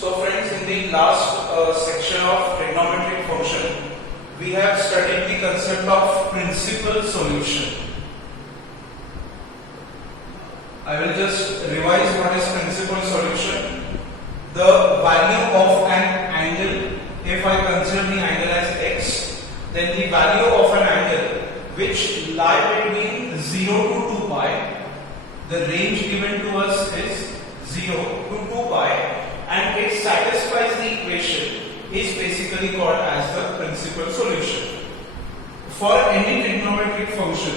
So friends, in the last section of trigonometric function, we have studied the concept of principal solution. I will just revise what is principal solution. The value of an angle, if I consider the angle as x, then the value of an angle which lie between 0 to 2 pi, the range given to us is 0 to 2 pi, and it satisfies the equation, is basically called as the principal solution. For any trigonometric function,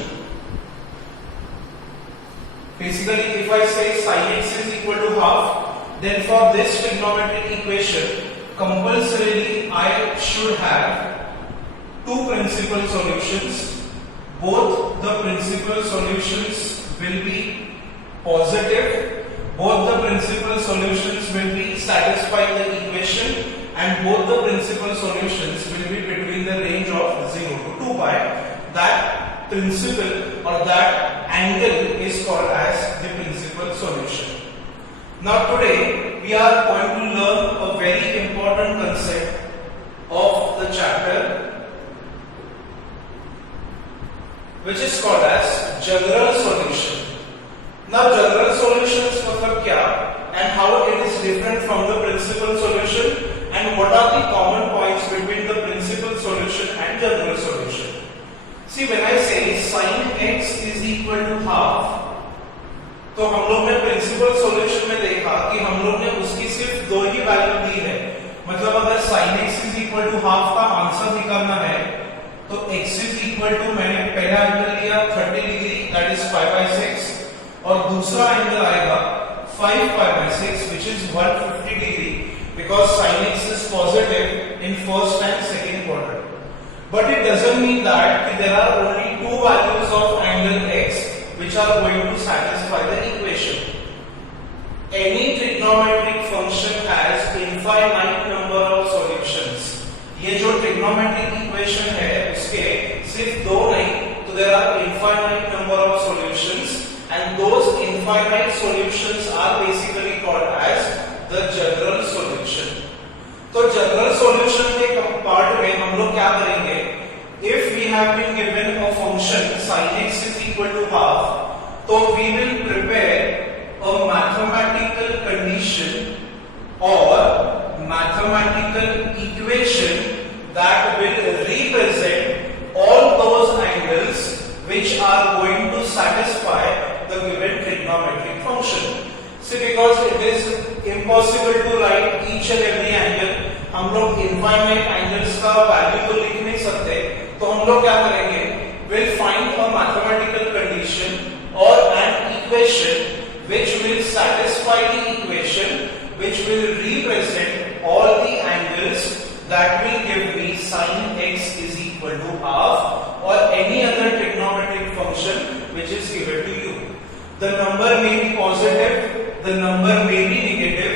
basically if I say sin x is equal to half, then for this trigonometric equation, compulsorily I should have two principal solutions. Both the principal solutions will be positive, both the principal solutions will be satisfying the equation, and both the principal solutions will be between the range of 0 to 2 pi. That principal or that angle is called as the principal solution. Now today we are going to learn a very important concept of the chapter, which is called as general solution. Now general solution is matlab kya, and how it is different from the principal solution, and what are the common points between the principal solution and general solution. See, when I say sin x is equal to half, तो हम लोग ने principal solution में देखा कि हम लोग ने उसकी सिर्फ दो ही वैल्यू दी है. मतलब अगर sin x is equal to half का आंसर निकालना है तो x is equal to, मैंने पहला एंगल लिया 30 डिग्री, दैट इज 5/6, और दूसरा एंगल आएगा 5/6 which is 150 degree, because sin x is positive in first and second quadrant. But it doesn't mean that there are only two values of angle x which are going to satisfy the equation. Any trigonometric function has infinite number of solutions. ये जो trigonometric equation है उसके सिर्फ दो नहीं, तो there are infinite number of solutions, and those infinite solutions are basically called as the general solution. तो general solution के पार्ट में हम लोग क्या करेंगे? If we have been given a function sin x is equal to half, so we will prepare a mathematical condition or mathematical equation that will represent all those angles which are going to satisfy the given trigonometric function. See, because it is impossible to write each and every angle, हम लोग infinite angles का value तो लिख नहीं सकते, तो हम लोग क्या करेंगे? We'll find a mathematical condition or an equation which will satisfy the equation which will represent all the angles that will give me sin x is equal to half or any other trigonometric function which is given to you. The number may be positive, the number may be negative.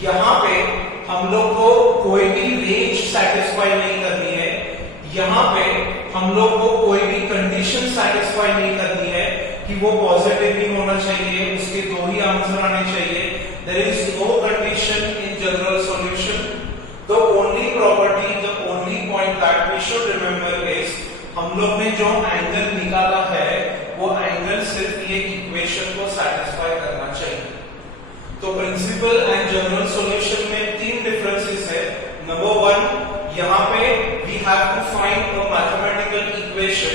यहाँ पे हम लोग को कोई भी range satisfy नहीं करनी है, यहाँ पे हम लोग को कोई भी कंडीशन सेटिस्फाई नहीं करनी है कि वो पॉजिटिव ही होना चाहिए, उसके दो ही आंसर आने चाहिए. There is no condition in general solution. The only property, the only point that we should remember is हम लोग ने जो एंगल निकाला है वो एंगल सिर्फ ये इक्वेशन को सेटिस्फाई करना चाहिए. तो प्रिंसिपल एंड जनरल सॉल्यूशन में तीन डिफरेंसेस है. नंबर वन, यहाँ पे we have to find a mathematical equation.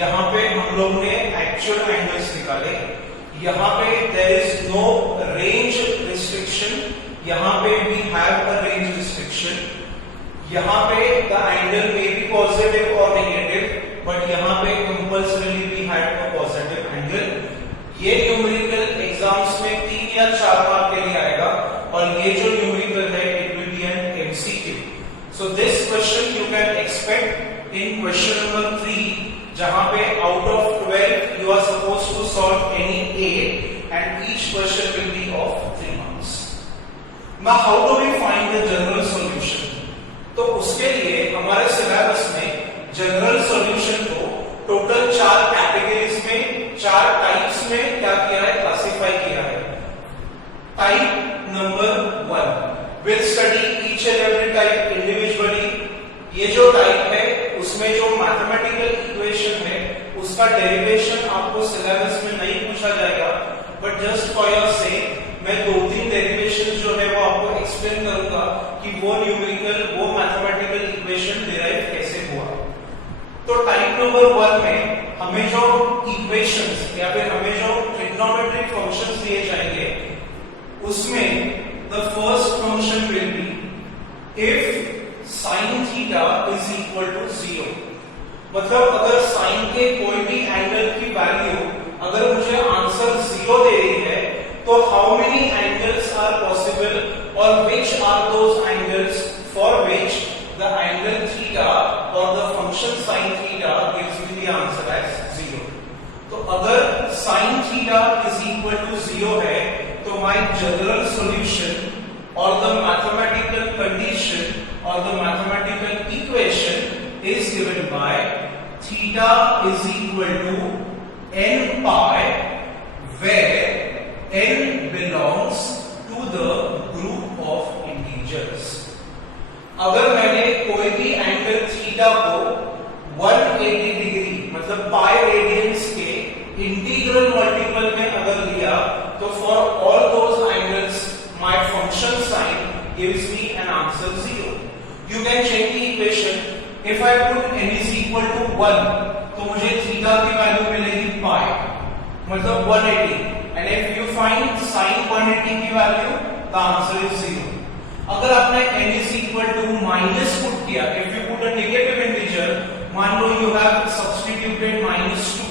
यहाँ पे हम लोग ने एक्चुअल एंगल्स निकाले. यहाँ पे there is no range restriction, यहाँ पे we have a range restriction. यहाँ पे the angle may be positive और नेगेटिव, बट यहाँ पे compulsorily we had a positive angle. ये न्यूमेरिकल एग्जाम्स में 3 या 4 मार्क के लिए आएगा, और ये जो न्यूमेरिकल है it will be an MCQ. So this question you can expect in question number 3, जहां पे out of 12 you are supposed to solve any 8 and each question will be of 3 marks. Now how do we find the general solution? तो उसके लिए हमारे syllabus में general solution को total 4 categories में, 4 types में क्या किया है, क्लासिफाई किया है. Type number 1, we'll each and every type individually. ये जो टाइप है उसमें जो मैथमेटिकल इक्वेशन है उसका डेरिवेशन आपको सिलेबस में नहीं पूछा जाएगा, but just for your sake मैं 2-3 डेरिवेशन जो है वो आपको एक्सप्लेन करूंगा कि वो न्यूमेरिकल, वो मैथमेटिकल इक्वेशन डिराइव कैसे हुआ। तो टाइप नंबर 1 में हमें जो इक्वेशंस या फिर हमें जो ट्रिग्नोमेट्रिक फंक्शंस दिए जाएंगे उसमें the first function will be if sin theta is equal to 0। मतलब अगर sin के कोई भी एंगल की वैल्यू अगर मुझे आंसर 0 दे रही है तो how many angles are possible और which are those angles for which the angle theta और the function sin theta gives me the answer as 0। तो अगर sin theta is equal to 0 है तो माय जनरल सॉल्यूशन और the mathematical condition और the mathematical equation is given by theta is equal to n pi where n belongs to the group of integers। अगर मैंने कोई भी angle theta को 180 degree मतलब पाई रेडियंस के integral multiple में अगर लिया तो for all those angles my function sine gives me an answer 0। You can check the equation. If I put n is equal to 1 तो मुझे थीटा की वैल्यू मिलेगी पाई मतलब 180, and if you find sin 180 की वैल्यू द आंसर इज 0। अगर आपने n is equal to minus put किया, if you put a negative integer, मान लो you have substituted -2,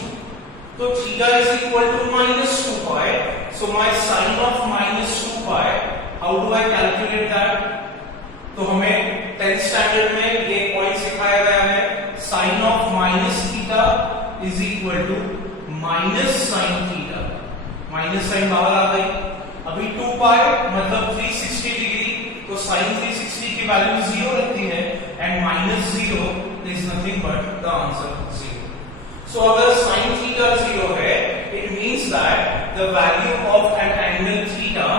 तो theta is equal to -2 pi, so my sin of -2 pi, how do I calculate that? तो हमें 10th standard में ये point सिखाया गया है, sin of minus theta is equal to minus sin theta, minus sine बाहर आ गई। अभी 2 pi मतलब 360 डिग्री, तो sin 360 की वैल्यू 0 रहती है and -0 is nothing but the answer 0। So अगर sin थीटा 0 है, it means that the value of an angle theta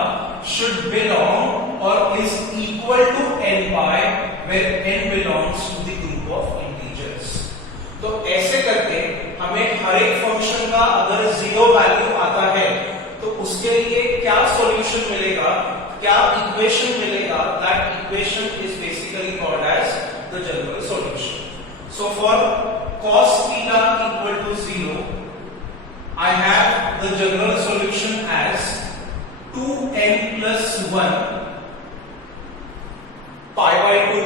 should belong और is equal to n pi where n belongs to the group of integers। तो ऐसे करके हमें हर एक function का अगर 0 वैल्यू आता है तो उसके लिए क्या सॉल्यूशन मिलेगा, क्या इक्वेशन मिलेगा, that equation is basically called as the general solution. So for cos theta equal to 0 I have the general solution as 2n plus 1 pi by 2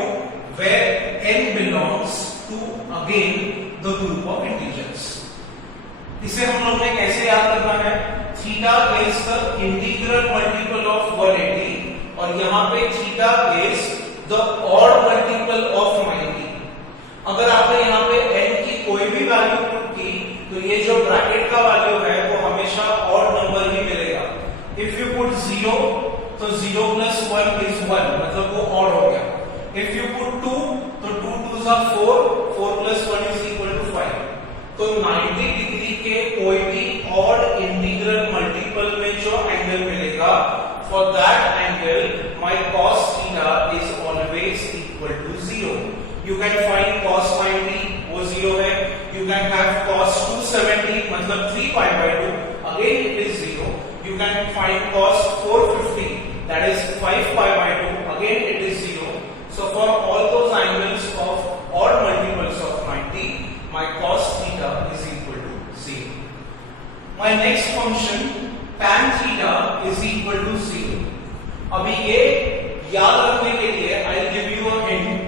where n belongs to again the group of integers। इसे हम लोग ने कैसे याद करना है, theta is the integral multiple of 180 और यहां पे theta is the odd multiple of 90। अगर आपने यहां पे n की कोई भी वैल्यू पुट की तो ये जो ब्रैकेट का वैल्यू है वो हमेशा ऑड नंबर ही मिलेगा। इफ यू पुट 0 तो 0 plus 1 is 1 मतलब वो ऑड हो गया। इफ यू पुट 2 तो 2 2s are 4, 4 plus 1 is equal to 5। तो 90 डिग्री के कोई भी ऑड इंटीग्रल मल्टीपल में जो एंगल मिलेगा, for that angle my cos theta is always equal to 0। You can find cos 90 वो 0 है, यू कैन हैव cos 270 मतलब 3 pi by 2 again it is 0। You can find cos 450 that is 5 pi by 2 again it is 0। So for all those angles of odd multiples of 90 my cos theta is equal to 0। My next function tan theta is equal to 0। अभी ये याद रखने के लिए I'll give you a hint।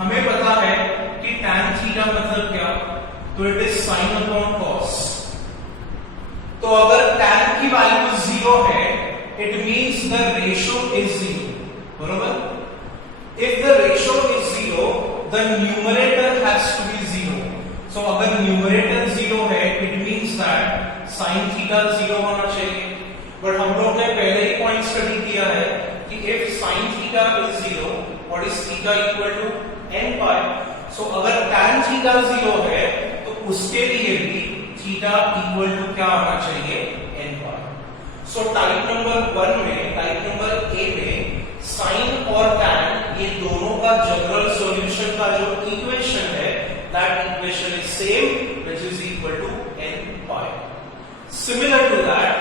हमें पता है कि tan theta मतलब क्या, तो it is sin upon cos। तो अगर tan की वैल्यू 0 है, it means the ratio is 0, बरोबर। If the ratio is 0, the numerator has to be 0। So अगर न्यूमरेटर 0 है, it means that sin theta 0 होना चाहिए। बट हम लोग ने पहले ही पॉइंट स्टडी किया है कि if sin theta is 0, what is theta equal to n pi। So अगर tan थीटा 0 है तो उसके लिए भी थीटा इक्वल टू क्या होना चाहिए, n pi। So type number 1 में, टाइप नंबर A में sin और tan ये का जो इक्वेशन है that equation is same which is equal to n pi. Similar to that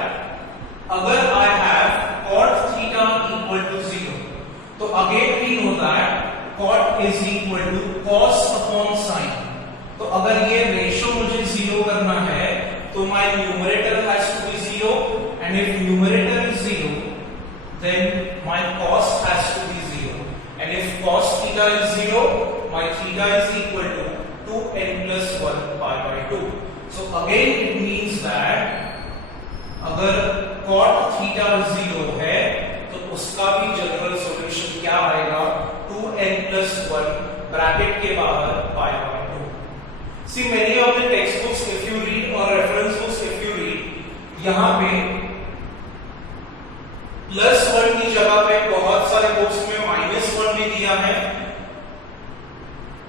अगर I have cot theta equal to 0 तो again we know that cot is equal to cos upon sin. तो अगर ये ratio मुझे 0 करना है तो my numerator has to be 0 and if numerator is 0 then my cos has to be 0 and if cos theta is 0 my theta is equal to 2n plus 1 pi by 2. So again it means that अगर cot theta 0 है तो उसका भी general solution क्या आएगा 2n plus 1 bracket के बाहर pi by 2. See many of the textbooks if you read or reference books if you read यहाँ पे +1 की जगह पे बहुत सारे बुक्स में -1 भी दिया है.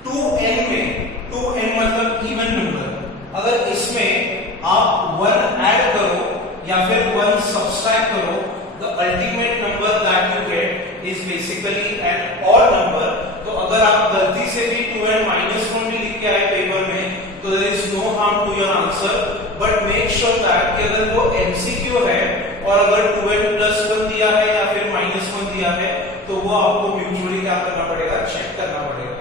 2n में 2n मतलब इवन नंबर, अगर इसमें आप 1 ऐड करो या फिर 1 सब्सट्रैक्ट करो the ultimate number that you get is basically an odd number. तो अगर आप गलती से भी 2n -1 भी लिख के आए पेपर में तो there is no harm to your answer, but make sure that कि अगर वो एमसीक्यू है और अगर 2n plus 1 दिया है या फिर -1 दिया है तो वो आपको म्यूचुअली क्या करना पड़ेगा, चेक करना पड़ेगा.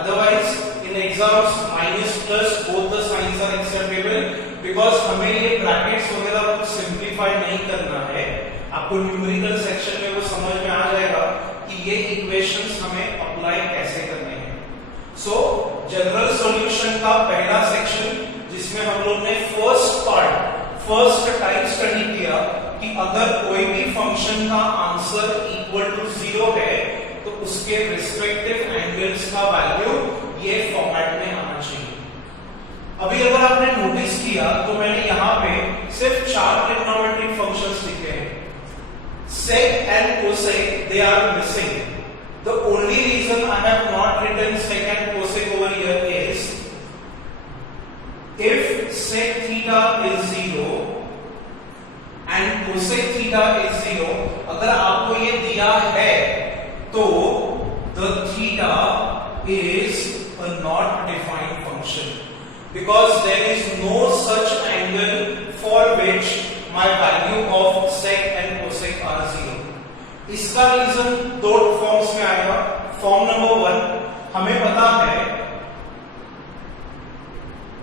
Otherwise in exams minus plus both the signs are acceptable because हमें ये ब्रैकेट्स वगैरह कुछ सिंपलीफाई नहीं करना है. आपको न्यूमेरिकल सेक्शन में वो समझ में आ जाएगा कि ये इक्वेशंस हमें अप्लाई कैसे करने हैं. सो जनरल सॉल्यूशन का पहला सेक्शन जिसमें हम लोग ने फर्स्ट टाइप स्टडी किया कि अगर कोई भी फंक्शन का आंसर इक्वल टू 0 है तो उसके रिस्पेक्टिव एंगल्स का वैल्यू ये फॉर्मेट में आना चाहिए. अभी अगर आपने नोटिस किया तो मैंने यहाँ पे सिर्फ 4 ट्रिग्नोमेट्रिक फंक्शंस लिखे हैं. sec and cosec they are missing. The only reason I have not written sec and cosec over here is if sec theta is 0 and cosec theta is 0, अगर आपको ये दिया है तो the theta is a not defined function because there is no such angle for which my value of sec and cosec are 0. इसका reason दो forms में आएगा. फॉर्म नंबर 1 हमें पता है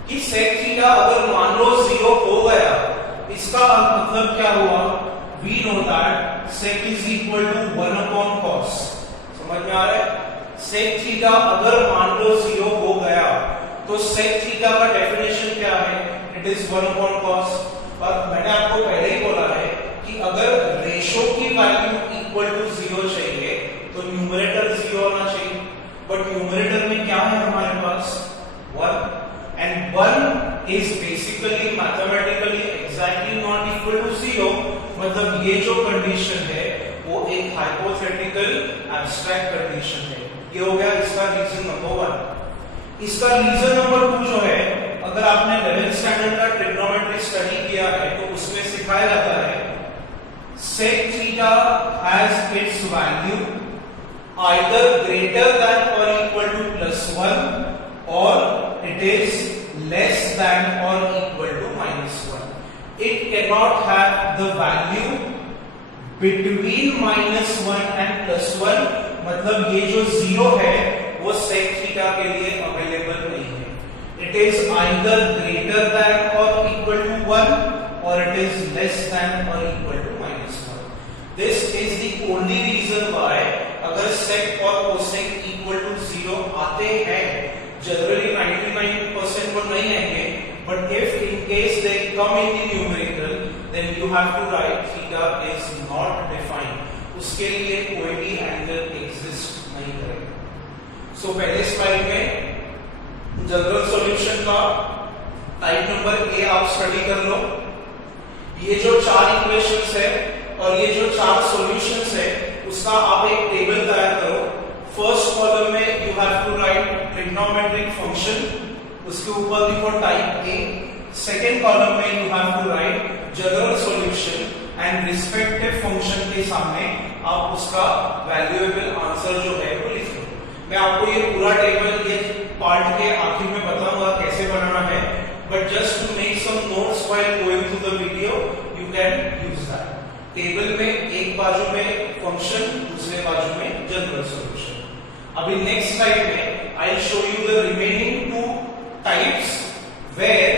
कि sec थीटा अगर मान लो 0 हो गया इसका मतलब क्या हुआ, we know that sec is equal to 1 upon cos. समझ में आ रहा है. sec थीटा अगर मान लो 0 हो गया तो sec थीटा का डेफिनेशन क्या है, it is 1 upon cos. और मैंने आपको पहले ही बोला है कि अगर रेशियो की वैल्यू इक्वल टू 0 चाहिए तो न्यूमरेटर 0 होना चाहिए, बट न्यूमरेटर में क्या है हमारे पास 1 and 1 is basically mathematically exactly not equal to 0. मतलब ये जो कंडीशन है वो एक हाइपोथेटिकल एब्स्ट्रैक्ट कंडीशन है. ये हो गया इसका रीजन नंबर 1. इसका रीजन नंबर 2 जो है, अगर आपने 11th स्टैंडर्ड का ट्रिग्नोमेट्री स्टडी किया है तो उसमें सिखाया जाता है sec theta has its value either greater than or equal to +1 or it is less than or equal to -1. It cannot have the value between -1 and +1. मतलब ये जो 0 है वो sec theta के लिए अवेलेबल नहीं है. It is either greater than or equal to 1 or it is less than or equal to -1. This is the only reason why अगर sec और cosec equal to 0 आते हैं, generally 99% वो नहीं आएंगे, but if in case they come in the numerical, then you have to write theta is not defined. उसके लिए कोई भी एंगल एग्जिस्ट नहीं करेगा. सो पहले स्लाइड में जनरल सॉल्यूशन का टाइप नंबर ए आप स्टडी कर लो. ये जो 4 इक्वेशंस है और ये जो 4 सॉल्यूशंस है उसका आप एक टेबल तैयार करो. फर्स्ट कॉलम में you have to write trigonometric function, उसके ऊपर लिखो टाइप ए. सेकेंड कॉलम में you have to write general solution and respective function के सामने आप उसका वैल्यूएबल आंसर जो है वो लिखो. मैं आपको ये पूरा टेबल, ये but just to make some notes while going through the video, you can use that. Table में एक बाजू में फंक्शन, दूसरे बाजू में जनरल सॉल्यूशन. अभी नेक्स्ट स्लाइड में I will show you the remaining two types where